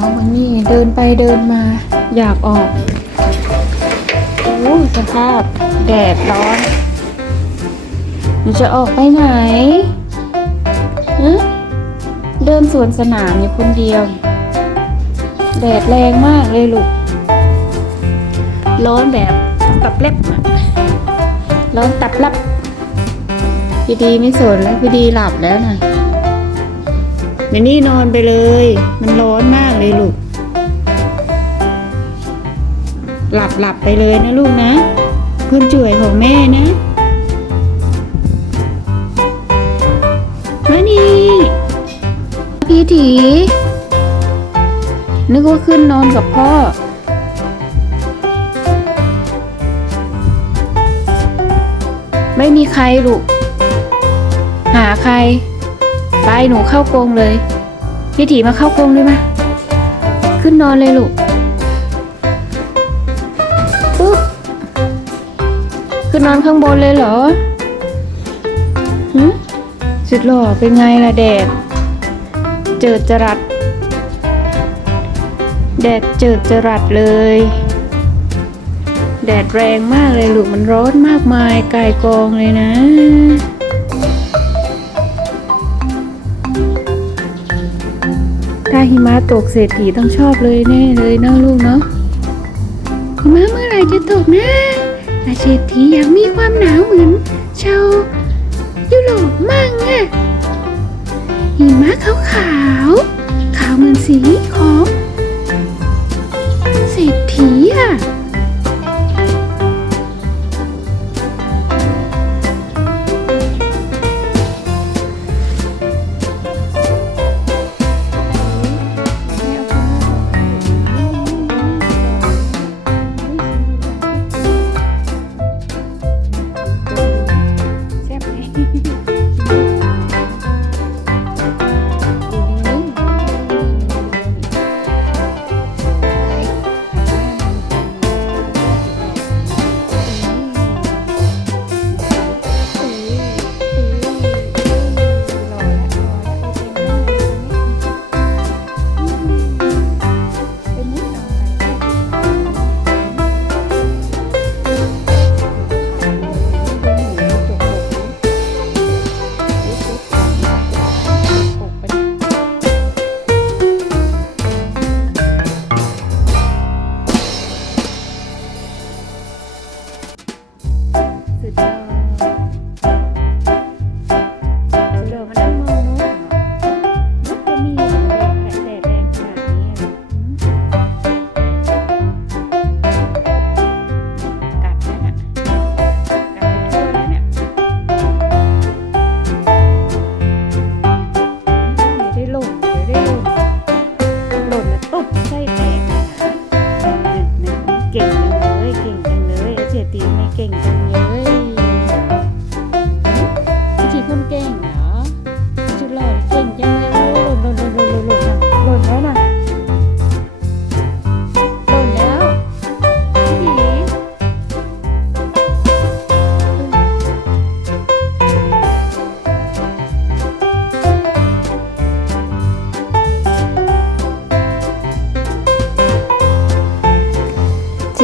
น้องมันนี่เดินไปเดินมาอยากออกโอ้สภาพแดดร้อนหนูจะออกไปไหนเดินสวนสนามอยู่คนเดียว แดดแรงมากเลยลูก ร้อนแบบตับเล็บ ร้อนตับลับพี่ดีไม่สนแล้วพี่ดีหลับแล้วนะ เดี๋ยวนี่นอนไปเลย มันร้อนมากเลยลูก หลับหลับไปเลยนะลูกนะ คนจ่วยของแม่นะมานี่พี่ถี นึกว่าขึ้นนอนกับพ่อไม่มีใครลูก หาใคร ไปหนูเข้ากรงเลย พี่ถีมาเข้ากรงเลยมาขึ้นนอนเลยลูกปุ๊บขึ้นนอนข้างบนเลยเหรอหึสุดหล่อเป็นไงล่ะแดด เจิดจรัส แดดเจิดจรัสเลย แดดแรงมากเลยลูกมันร้อนมากมายกายกองเลยนะ ถ้าหิมะตกเศรษฐีต้องชอบเลยแน่เลยเนาะลูกเนาะหิมะเมื่อไหร่จะตกนะแต่เศรษฐีอยากมีความหนาวเหมือนชาวยุโรปมั่งอะหิมะขาวขาวขาวเหมือนสีของเศรษฐีอะ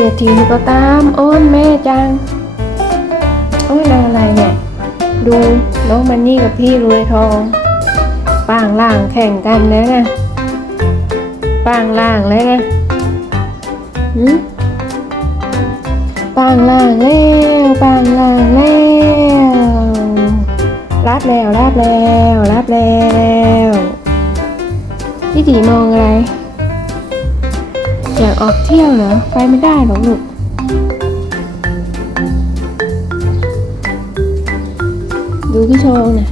เศรษฐีก็ตามโอ้นแม่จังโอ้ยนางอะไรเนี่ย ดูน้องมันนี่กับพี่รวยทองป่างล่างแข่งกันแล้วนะป่างล่างแล้วนะหืมป่างล่างแล้วป่างล่างแล้วรับแล้วรับแล้วรับแล้วพี่ตีมองอะไร อยากออกเที่ยวเหรอ ไปไม่ได้หรอกลูกดูพี่ชองนะ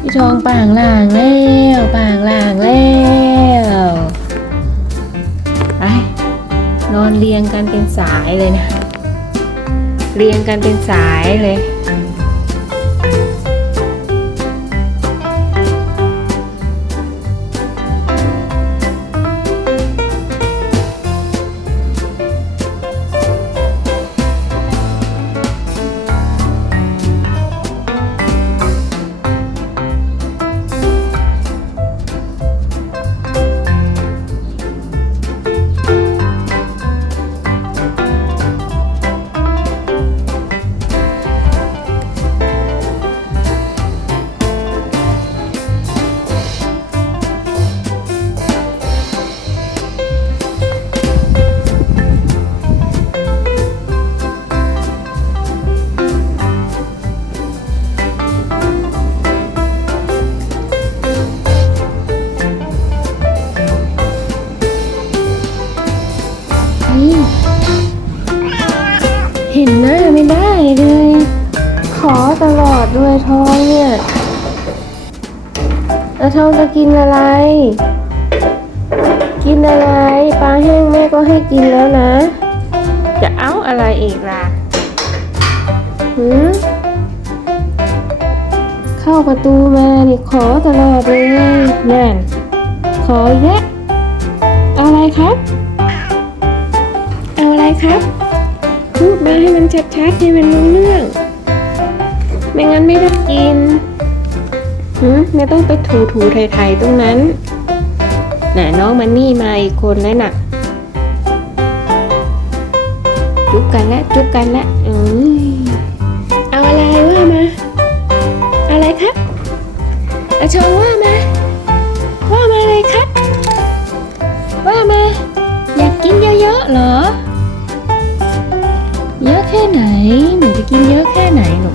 พี่ชองป่างล่างแล้วป่างล่างแล้วไปนอนเรียงกันเป็นสายเลยนะ เรียงกันเป็นสายเลย เห็นหน้าไม่ได้เลย ขอตลอดด้วยท้องเนี่ยแล้วท้องจะกินอะไร กินอะไรปลาแห้งแม่ก็ให้กินแล้วนะ จะเอาอะไรอีกล่ะหือเข้าประตูมาเนี่ยขอตลอดเลยนั่นขอแยะอะไรครับ เอาอะไรครับ พูดมาให้มันชัดๆให้มันรู้เรื่อง ไม่งั้นไม่ได้กินหืมไม่ต้องไปถูถูๆไทยๆตรงนั้น น่ะน้องมันนี่มาอีกคนแล้วน่ะ จุ๊บกันละจุ๊บกันละเอ้ยเอาอะไรว่ามา อะไรครับอาชงว่ามาว่ามาเลยครับ ว่ามา อยากกินเยอะๆเหรอ ไหน หนูจะกินเยอะแค่ไหนหนู